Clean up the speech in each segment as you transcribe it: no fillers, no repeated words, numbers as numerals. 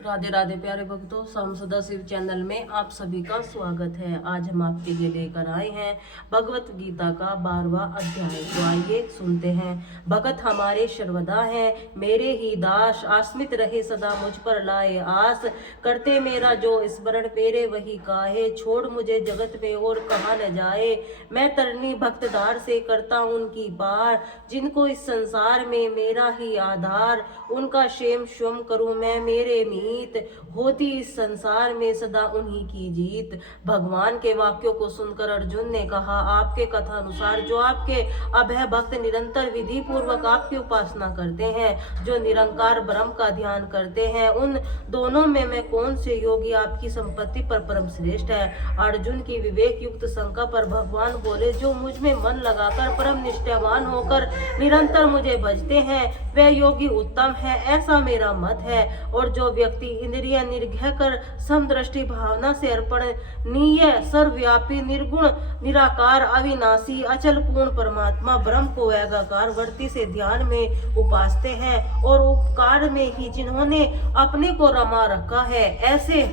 राधे राधे प्यारे भक्तों, समसदा शिव चैनल में आप सभी का स्वागत है। आज हम आपके लिए लेकर आए हैं भगवत गीता का 12वां अध्याय। तो आइए सुनते हैं। भगत हमारे सर्वदा हैं, मेरे ही दास, आस्मित रहे सदा मुझ पर लाए आस। करते मेरा जो स्मरण मेरे वही काहे, छोड़ मुझे जगत में और कहाँ न जाए। मैं तरनी भक्तदार से करता उनकी पार, जिनको इस संसार में मेरा ही आधार। उनका क्षेम स्वयं करूं मैं मेरे मीत, होती इस संसार में सदा उन्हीं की जीत। भगवान के वाक्यों को सुनकर अर्जुन ने कहा, आपके कथा अनुसार जो आपके अभय भक्त निरंतर विधि पूर्वक आपकी उपासना करते हैं, जो निरंकार ब्रह्म का ध्यान करते हैं, उन दोनों में मैं कौन से योगी आपकी संपत्ति पर परम श्रेष्ठ है। अर्जुन की विवेक युक्त शंका पर भगवान बोले, जो मुझ में मन लगाकर परम निष्ठावान होकर निरंतर मुझे भजते हैं, वे योगी उत्तम है, ऐसा मेरा मत है। और जो व्यक्ति इंद्रिय निग्रह कर समदृष्टि भावना से अर्पणनीय सर्वव्यापी निर्गुण निराकार अविनाशी अचल पूर्ण परमात्मा ब्रह्म को एकाकार वृत्ति से ध्यान में उपासते हैं और उपकार में ही जिन्होंने अपने को रमा रखा है, ऐसे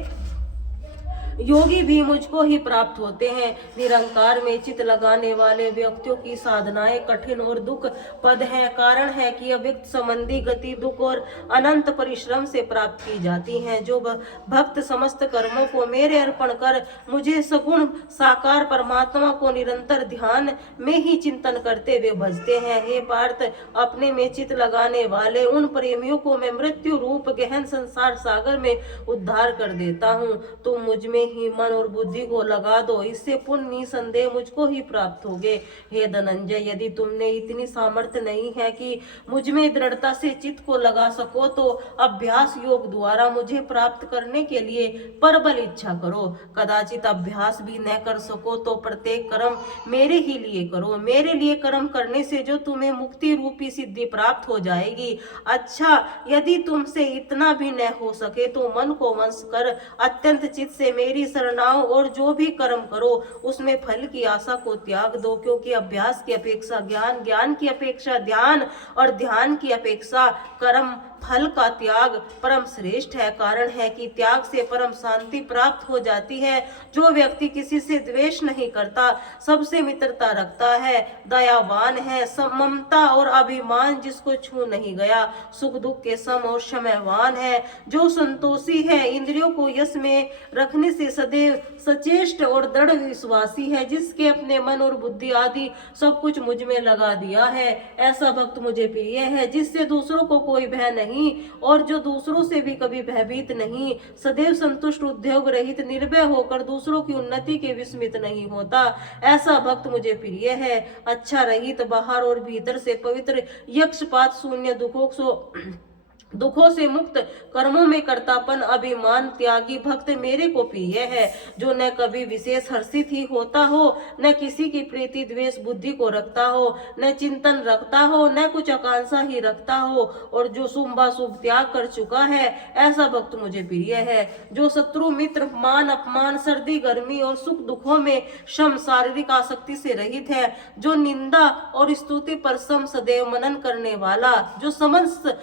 योगी भी मुझको ही प्राप्त होते हैं। निरंकार में चित लगाने वाले व्यक्तियों की साधनाएं कठिन और दुख पद है। कारण है कि अव्यक्त संबंधी गति दुख और अनंत परिश्रम से प्राप्त की जाती हैं। जो भक्त समस्त कर्मों को मेरे अर्पण कर मुझे सगुण साकार परमात्मा को निरंतर ध्यान में ही चिंतन करते हुए भजते हैं। हे पार्थ, अपने में चित लगाने वाले उन प्रेमियों को मैं मृत्यु रूप गहन संसार सागर में उद्धार कर देता हूँ। तुम मुझ में ही मन और बुद्धि को लगा दो, इससे पुण्य निसंदेह मुझको ही प्राप्त होगे। हे धनंजय, यदि तुमने इतनी सामर्थ्य नहीं है कि मुझ में दृढ़ता से चित्त को लगा सको, तो अभ्यास योग द्वारा मुझे प्राप्त करने के लिए प्रबल इच्छा करो। कदाचित अभ्यास भी न कर सको तो प्रत्येक कर्म मेरे ही लिए करो। मेरे लिए कर्म करने से जो तुम्हें मुक्ति रूपी सिद्धि प्राप्त हो जाएगी। अच्छा, यदि तुमसे इतना भी न हो सके तो मन को वश कर अत्यंत चित्त से मेरी शरणाओ और जो भी कर्म करो उसमें फल की आशा को त्याग दो, क्योंकि अभ्यास की अपेक्षा ज्ञान, ज्ञान की अपेक्षा ध्यान और ध्यान की अपेक्षा कर्म फल का त्याग परम श्रेष्ठ है। कारण है कि त्याग से परम शांति प्राप्त हो जाती है। जो व्यक्ति किसी से द्वेष नहीं करता, सबसे मित्रता रखता है, दयावान है, ममता और अभिमान जिसको छू नहीं गया, सुख दुख के सम और क्षमावान है, जो संतोषी है, इंद्रियों को यश में रखने से सदैव सचेष्ट और दृढ़ विश्वासी है, जिसके अपने मन और बुद्धि आदि सब कुछ मुझ में लगा दिया है, ऐसा भक्त मुझे प्रिय है। जिससे दूसरों को कोई भय नहीं और जो दूसरों से भी कभी भयभीत नहीं, सदैव संतुष्ट, उद्योग रहित, निर्भय होकर दूसरों की उन्नति के विस्मित नहीं होता, ऐसा भक्त मुझे प्रिय है। अच्छा रहित, बाहर और भीतर से पवित्र, यक्षपात शून्य, दुखों से मुक्त, कर्मों में कर्तापन, अभिमान त्यागी भक्त मेरे को प्रिय है। जो न कभी विशेष हर्षित ही होता हो, न किसी की प्रीति द्वेष बुद्धि को रखता हो, न चिंतन रखता हो, न कुछ आकांक्षा ही रखता हो, और जो शुभ त्याग कर चुका है, ऐसा भक्त मुझे प्रिय है। जो शत्रु मित्र मान अपमान सर्दी गर्मी और सुख दुखों में सम शारीरिक आसक्ति से रहित है, जो निंदा और स्तुति पर सम सदैव मनन करने वाला, जो समस्त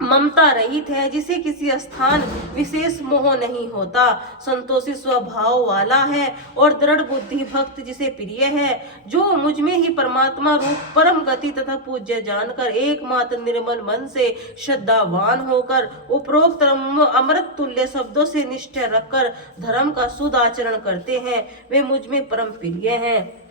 ममता रहित है, जिसे किसी स्थान विशेष मोह नहीं होता, संतोषी स्वभाव वाला है और दृढ़ बुद्धि भक्त जिसे प्रिय है, जो मुझ में ही परमात्मा रूप परम गति तथा पूज्य जानकर एकमात्र निर्मल मन से श्रद्धावान होकर उपरोक्त अमृत तुल्य शब्दों से निष्ठा रखकर धर्म का शुद्ध आचरण करते हैं, वे मुझ में परम प्रिय हैं।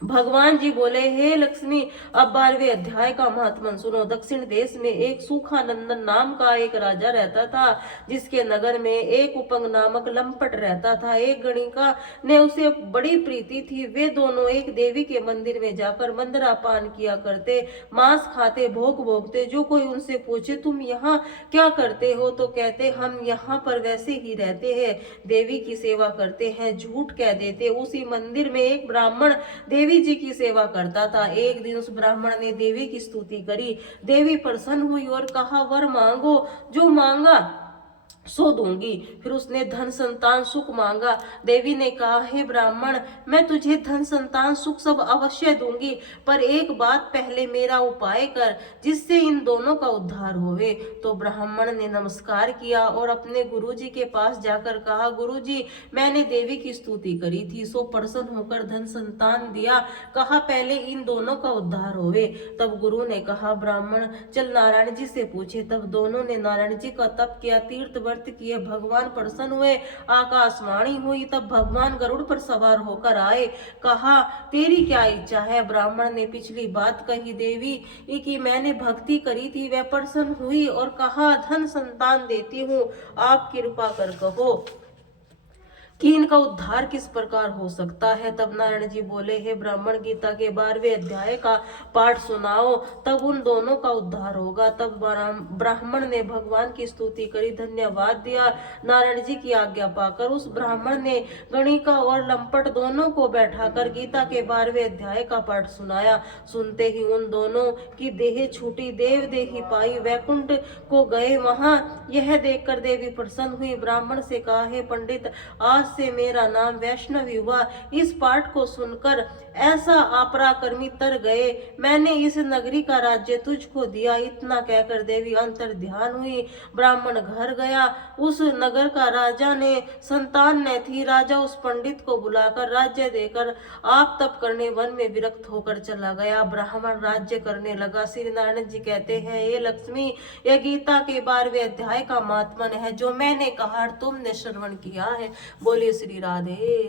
भगवान जी बोले, हे लक्ष्मी, अब 12वें अध्याय का महात्मन सुनो। दक्षिण देश में एक सूखानंदन नाम का एक राजा रहता था, जिसके नगर में एक उपंग नामक लंपट रहता था। एक गणिका ने उसे बड़ी प्रीति थी। वे दोनों एक देवी के मंदिर में जाकर मंदरा पान किया करते, मांस खाते, भोग भोगते। जो कोई उनसे पूछे, तुम यहाँ क्या करते हो, तो कहते, हम यहाँ पर वैसे ही रहते हैं, देवी की सेवा करते हैं। झूठ कह देते। उसी मंदिर में एक ब्राह्मण देवी जी की सेवा करता था। एक दिन उस ब्राह्मण ने देवी की स्तुति करी। देवी प्रसन्न हुई और कहा, वर मांगो। जो मांगा सो दूंगी। फिर उसने धन संतान सुख मांगा। देवी ने कहा, हे ब्राह्मण, मैं तुझे धन संतान सुख सब अवश्य दूंगी, पर एक बात पहले मेरा उपाय कर जिससे इन दोनों का उद्धार होवे। तो ब्राह्मण ने नमस्कार किया और अपने गुरुजी के पास जाकर कहा, गुरुजी, मैंने देवी की स्तुति करी थी, सो प्रसन्न होकर धन संतान दिया, कहा पहले इन दोनों का उद्धार होवे। तब गुरु ने कहा, ब्राह्मण चल नारायण जी से पूछे। तब दोनों ने नारायण जी का तप किया, तीर्थ व्रत किए, भगवान प्रसन्न हुए, आकाशवाणी हुई। तब भगवान गरुड़ पर सवार होकर आए, कहा, तेरी क्या इच्छा है। ब्राह्मण ने पिछली बात कही देवी कि मैंने भक्ति करी थी, वह प्रसन्न हुई और कहा, धन संतान देती हूँ, आप कृपा कर कहो कि इनका उद्धार किस प्रकार हो सकता है। तब नारायण जी बोले, हे ब्राह्मण, गीता के 12वें अध्याय का पाठ सुनाओ, तब उन दोनों का उद्धार होगा। तब ब्राह्मण ने भगवान की स्तुति करी, धन्यवाद दिया। नारायण जी की आज्ञा पाकर उस ब्राह्मण ने गणिका और लंपट दोनों को बैठाकर गीता के 12वें अध्याय का पाठ सुनाया। सुनते ही उन दोनों की देह छूटी, देव देही पाई, वैकुंठ को गए। वहां यह देखकर देवी प्रसन्न हुई, ब्राह्मण से कहा, हे पंडित, आज से मेरा नाम वैष्णवी हुआ। इस पाठ को सुनकर ऐसा अपराक्रमी तर गए, मैंने इस नगरी का राज्य तुझको दिया। इतना कहकर देवी अंतर ध्यान हुई। ब्राह्मण घर गया। उस नगर का राजा ने संतान न थी। राजा उस पंडित को बुलाकर राज्य देकर आप तप करने वन में विरक्त होकर चला गया। ब्राह्मण राज्य करने लगा। श्री नारायण जी कहते हैं, हे लक्ष्मी, यह गीता के 12वें अध्याय का महात्म्य है जो मैंने कहा तुमने श्रवण किया है। बोलिए श्री राधे।